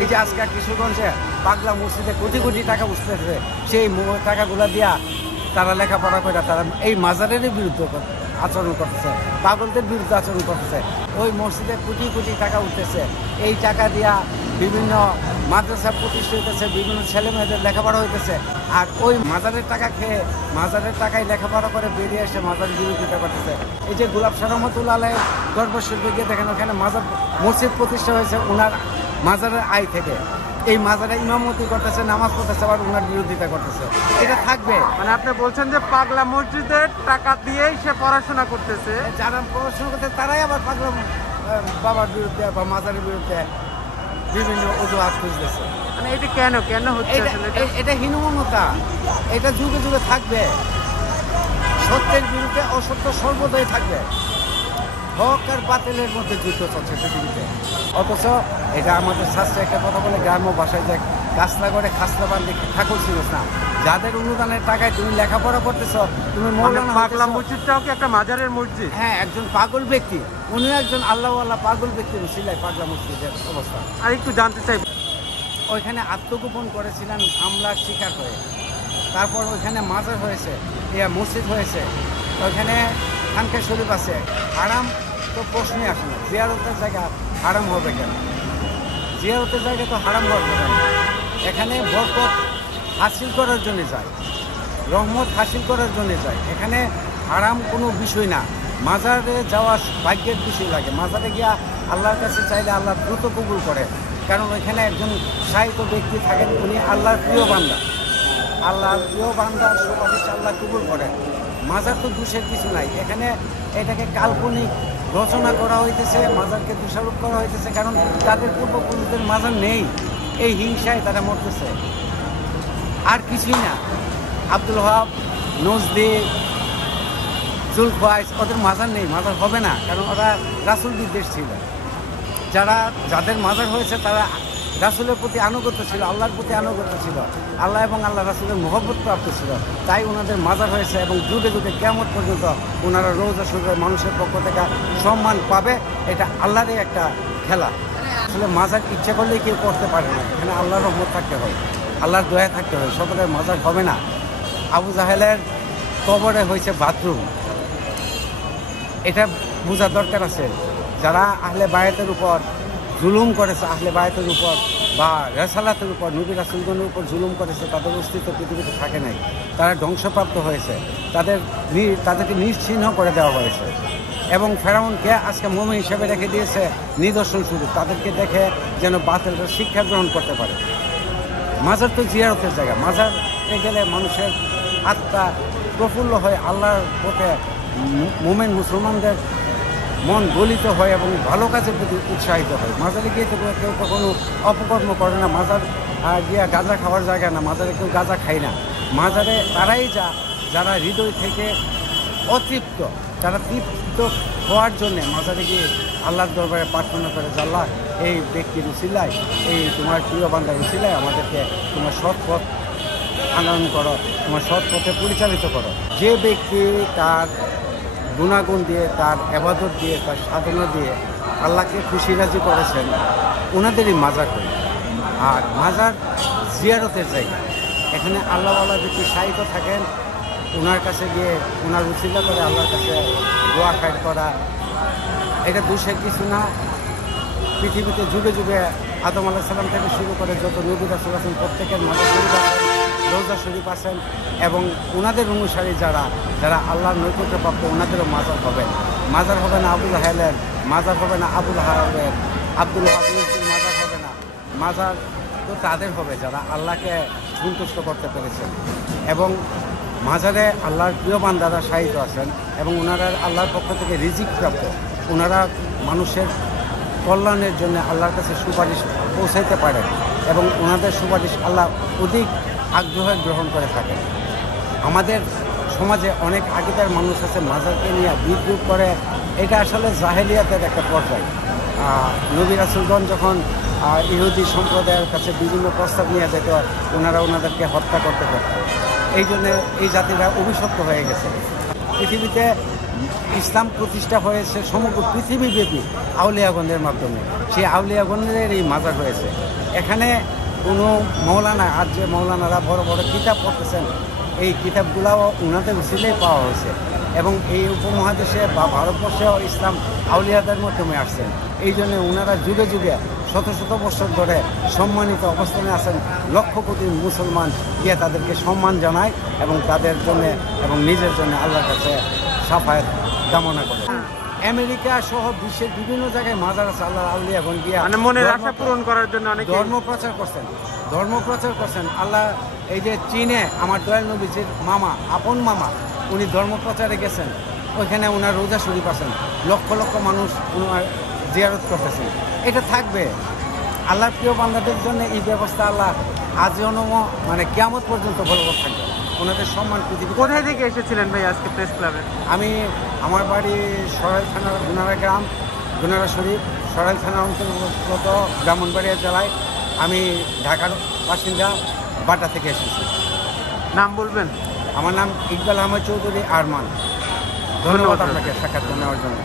এই যে আজকে কিশোরগঞ্জে পাগলা মসজিদে কোটি কোটি টাকা উঠতেছে, সেই টাকাগুলো দিয়া তারা লেখাপড়া করে তারা এই মাজারেরই বিরুদ্ধে আচরণ করতেছে, পাগলদের বিরুদ্ধে আচরণ করতেছে। ওই মসজিদে কোটি কোটি টাকা উঠতেছে, এই টাকা দিয়া বিভিন্ন মাদ্রাসা প্রতিষ্ঠা হইতেছে, বিভিন্ন ছেলে মেয়েদের লেখাপড়া হইতেছে। আর ওই মাজারের টাকা খেয়ে মাজারের টাকায় লেখাপড়া করে বেরিয়ে এসে মাজারের বিরোধিতা করতেছে। এই যে গোলাপ শাহ রহমতুল্লাহ আলাইহির গর্ভশিল্পে গিয়ে দেখেন ওখানে মাজার মসজিদ প্রতিষ্ঠা হয়েছে ওনার মাজারের আয় থেকে। এই মাজারে ইমামতি করতেছে, নামাজ পড়তেছে, আবার ওনার বিরোধিতা করতেছে। এটা থাকবে। মানে আপনি বলছেন যে পাগলা মসজিদের টাকা দিয়েই সে পড়াশোনা করতেছে, যারা পড়াশোনা করতে তারাই আবার পাগলা বাবার বিরুদ্ধে বা মাজারের বিরুদ্ধে বিভিন্ন অজুহাত খুঁজতেছে। মানে এটা কেন কেন হচ্ছে? এটা হীনমন্যতা, এটা যুগে যুগে থাকবে। সত্যের বিরুদ্ধে অসত্য সর্বদাই থাকবে। হক আর বাতিলের মধ্যে যুদ্ধ চলছে পৃথিবীতে। অথচ এটা আমাদের শাস্ত্রে একটা কথা বলে, গ্রাম্য ভাষায় যে গাছলা করে খাসলা বান্ধে ঠাকুর ছিল না। যাদের অনুদানের টাকায় তুমি লেখাপড়া করতেছ, তুমি পাগলা মসজিদটাও কি একটা মাজারের মসজিদ? হ্যাঁ, একজন পাগল ব্যক্তি, উনি একজন আল্লাহওয়ালা পাগল ব্যক্তির উসিলায় পাগলা মসজিদের অবস্থা। আর একটু জানতে চাই, ওইখানে আত্মগোপন করেছিলেন হামলার শিকার হয়ে। তারপর ওইখানে মাজার হয়েছে, মসজিদ হয়েছে, ওইখানে খানকা শরীফ আছে। হারাম তো প্রশ্নই আসে না। জিয়ারতের জায়গা হারাম হবে কেন? জিয়ারতের জায়গা তো হারাম হবে কেন? এখানে বরকত হাসিল করার জন্য যায়, রহমত হাসিল করার জন্য যায়। এখানে হারাম কোনো বিষয় না। মাজারে যাওয়া ভাগ্যের বিষয় লাগে। মাজারে গিয়া আল্লাহর কাছে চাইলে আল্লাহ দ্রুত কবুল করে, কারণ ওইখানে একজন সাহিত্য ব্যক্তি থাকেন, উনি আল্লাহর প্রিয় বান্দা। আল্লাহর প্রিয় বান্দার সুপারিশ আল্লাহ কবুল করেন। মাজার তো দোষের কিছু নাই। এখানে এটাকে কাল্পনিক রচনা করা হইতেছে, মাজারকে দোষারোপ করা হইতেছে, কারণ তাদের পূর্বপুরুষদের মাজার নেই। এই হিংসায় তারা মরতেছে, আর কিছুই না। আব্দুল ওয়াহাব, নজদি, জুলখওয়াইস, ওদের মাজার নেই, মাজার হবে না, কারণ ওরা রাসূল বিদ্বেষ ছিল। যাদের মাজার হয়েছে তারা রাসূলের প্রতি আনুগত্য ছিল, আল্লাহর প্রতি আনুগত্য ছিল, আল্লাহ এবং আল্লাহ রাসূলের মহব্বত প্রাপ্ত ছিল, তাই ওনাদের মাজার হয়েছে। এবং যুগে যুগে কিয়ামত পর্যন্ত ওনারা রওজা শরীফের মানুষের পক্ষ থেকে সম্মান পাবে। এটা আল্লাহরই একটা খেলা। আসলে মাজার ইচ্ছা করলেই কেউ করতে পারে না। এখানে আল্লাহর রহমত থাকতে হয়, আল্লাহর দয়া থাকতে হয়। সকলের মাজার হবে না। আবু জাহেলের কবরে হয়েছে বাথরুম, এটা বোঝার দরকার আছে। যারা আহলে বায়াতের উপর জুলুম করেছে, আহলে বায়াতের উপর বা রেসালাতের উপর, নবী রাসূলগণের উপর জুলুম করেছে, তাদের অস্তিত্ব পৃথিবীতে থাকে নাই। তারা ধ্বংসপ্রাপ্ত হয়েছে, তাদেরকে নিশ্চিহ্ন করে দেওয়া হয়েছে। এবং ফেরাউনকে আজকে মুমিন হিসেবে রেখে দিয়েছে নিদর্শন স্বরূপ, তাদেরকে দেখে যেন বাতিলরা শিক্ষা গ্রহণ করতে পারে। মাজার তো জিয়ারতের জায়গা। মাজারে গেলে মানুষের আত্মা প্রফুল্ল হয়, আল্লাহর পথে মুমিন মুসলমানদের মন গলিত হয় এবং ভালো কাজের প্রতি উৎসাহিত হয়। মাজারে গিয়ে তো কেউ কখনো অপকর্ম করে না। মাজার গিয়ে গাঁজা খাওয়ার জায়গা না, মাজারে কেউ গাঁজা খায় না। মাজারে তারাই যারা হৃদয় থেকে অতৃপ্ত, যারা তৃপ্ত হওয়ার জন্যে মাজারে গিয়ে আল্লাহর দরবারে প্রার্থনা করে, যে আল্লাহ এই ব্যক্তির উসিলায়, এই তোমার প্রিয় বান্দার উসিলায় আমাদেরকে তোমার সৎ পথ আনয়ন করো, তোমার সৎ পথে পরিচালিত করো। যে ব্যক্তি তার গুণাগুণ দিয়ে, তার ইবাদত দিয়ে, তার সাধনা দিয়ে আল্লাহকে খুশি রাজি করেছেন, ওনাদেরই মাজার করি। আর মাজার জিয়ারতের জায়গা। এখানে আল্লাহওয়ালা ব্যক্তি সাহিত্য থাকেন, ওনার কাছে গিয়ে ওনার উসিলা করে আল্লাহর কাছে দোয়া খায় করা, এটা দোষের কিছু না। পৃথিবীতে যুগে যুগে আদম আলাইহিস সালাম থেকে শুরু করে যত নবী রাসূল আছেন, প্রত্যেকের মাজার শরীফ আছেন, রওজা শরীফ আছেন, এবং ওনাদের অনুসারী যারা আল্লাহর নৈকট্যপ্রাপ্ত, ওনাদেরও মাজার হবে। মাজার হবে না আবু জাহেলের, মাজার হবে না আবুল হাবের, আব্দুল ওয়াহাবের মাজার হবে না। মাজার তো তাদের হবে যারা আল্লাহকে সন্তুষ্ট করতে পেরেছেন। এবং মাজারে আল্লাহর প্রিয় বান্দারা শায়িত আছেন এবং ওনারা আল্লাহর পক্ষ থেকে রিজিক প্রাপ্ত। ওনারা মানুষের কল্যাণের জন্য আল্লাহর কাছে সুপারিশ পৌঁছাইতে পারেন এবং ওনাদের সুপারিশ আল্লাহ অধিক আগ্রহে গ্রহণ করে থাকেন। আমাদের সমাজে অনেক আগেকার মানুষ আছে মাজারকে নিয়ে বিদ্রুপ করে, এটা আসলে জাহেলিয়াতের একটা পর্যায়। নবী রাসূলগণ যখন ইহুদি সম্প্রদায়ের কাছে বিভিন্ন প্রস্তাব নিয়ে যেত, ওনারা ওনাদেরকে হত্যা করতে পারত। এই জন্যে এই জাতিরা অভিশপ্ত হয়ে গেছে। পৃথিবীতে ইসলাম প্রতিষ্ঠা হয়েছে সমগ্র পৃথিবীব্যাপী আউলিয়াগণের মাধ্যমে। সেই আউলিয়াগণের এই মাজার হয়েছে। এখানে কোনো মৌলানা, আজ যে মৌলানারা বড় বড় কিতাব পড়তেছেন, এই কিতাবগুলাও ওনাদের উসিলেই পাওয়া হয়েছে এবং এই উপমহাদেশে বা ভারতবর্ষেও ইসলাম আউলিয়াদের মাধ্যমে আসছেন। এই জন্য ওনারা যুগে যুগে শত শত বছর ধরে সম্মানিত অবস্থানে আছেন। লক্ষ কোটি মুসলমান গিয়ে তাদেরকে সম্মান জানায় এবং তাদের জন্য এবং নিজের জন্য আল্লাহর কাছে সাফায়াত কামনা করে। আমেরিকা সহ বিশ্বের বিভিন্ন জায়গায় মাজার আছে আল্লাহ আউলিয়াগণ গিয়া মানে মনের আশা পূরণ করার জন্য অনেকে ধর্ম প্রচার করছেন। আল্লাহ এই যে চীনে আমার দয়াল নবীজির মামা, আপন মামা, উনি ধর্ম প্রচারে গেছেন। ওইখানে ওনার রোজা শরীফ আছেন, লক্ষ লক্ষ মানুষ ওনার জিয়ারত করতেছেন। এটা থাকবে। আল্লাহর প্রিয় বান্দাদের জন্য এই ব্যবস্থা আল্লাহ আজীবন মানে কিয়ামত পর্যন্ত বলবৎ থাকবে। ওনাদের সম্মান পৃথিবী। কোথায় থেকে এসেছিলেন ভাই আজকে প্রেস ক্লাবে? আমি আমার বাড়ি সরাইল থানার গুনারা গ্রাম, গুনারা শরীফ, সরাইল থানার অন্তর্গত ব্রাহ্মণবাড়িয়া জেলায়। আমি ঢাকার বাসিন্দা, বাটা থেকে এসেছি। নাম বলবেন? আমার নাম ইকবাল আহমেদ চৌধুরী আরমান। ধন্যবাদ আপনাকে সাক্ষাৎ নেওয়ার জন্য।